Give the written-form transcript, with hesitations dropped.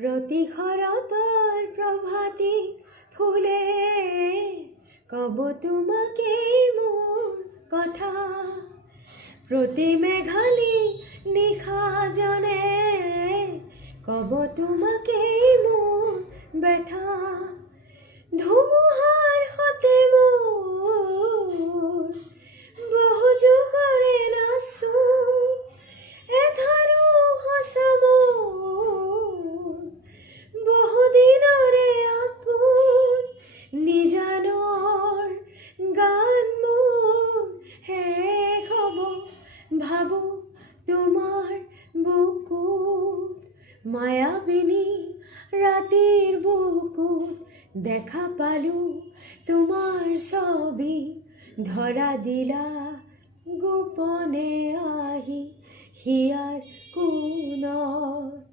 প্ৰতি শৰতৰ প্ৰভাতী ফুলে কব তোমাকেই মোৰ কথা। প্ৰতি মেঘালী নিশাজনে কব তোমাকেই মোৰ ব্যথা। ধুমুহাৰ সতে মোৰ বহু যুগৰে নাচো, এধাৰো সঁচা মোৰ বহু দিনৰে আপোন। নিজানৰ গান মোৰ শেষ হ'ব ভাবো তোমাৰ বুকুত। মায়াবিনী ৰাতিৰ বুকুত দেখা পালো তোমাৰ ছবি, ধৰা দিলা গোপনে আহি হিয়াৰ কোণত।